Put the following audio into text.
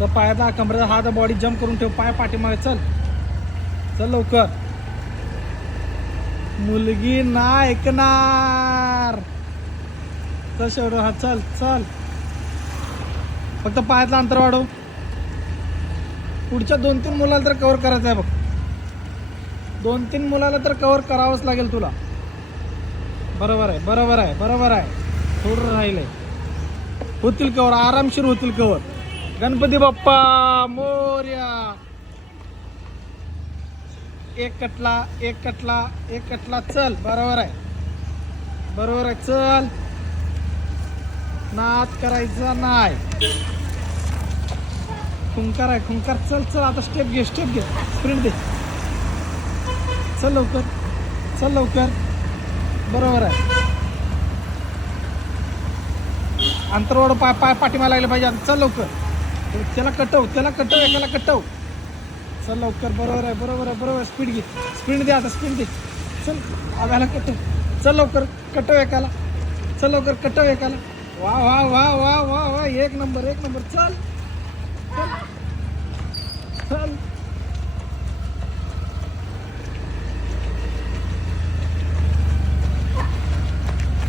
तर पायाचा कमरेचा हात बॉडी जम्प करून ठेव. पाय पाठीमागे चल. चल लवकर. मुलगी ना ऐकणार. चल शेवट हा चल चल. फक्त पायातलं अंतर वाढव. पुढच्या दोन तीन मुलाला तर कव्हर करायचं आहे बघ. दोन तीन मुलाला तर कव्हर करावंच लागेल तुला. बरोबर आहे बरोबर आहे बरोबर आहे. थोडं राहिलंय. होतील कवर आरामशीर होतील कवर गणपती बाप्पा मोर्या. एक कटला एक कटला एक कटला चल बरोबर आहे. बरोबर आहे चल. नाच करायचा नाही. खुंकार आहे खुंकार. चल चल आता स्टेप घे स्टेप घे. स्प्रिंट दे. चल लवकर. चल लवकर. बरोबर आहे. अंतरवड पाय पाय पाठीमा लागले पाहिजे. चल लवकर. त्याला कटव त्याला कटव एकाला कटव. चल लवकर बरोबर आहे बरोबर आहे बरोबर स्पीड घे. स्पीड दे आता स्पीड दे. चल आव्याला कटव. चल लवकर कटव एकाला. चल लवकर कटव एकाला. वा वा वा वा वा वा एक नंबर एक नंबर. चल. चल.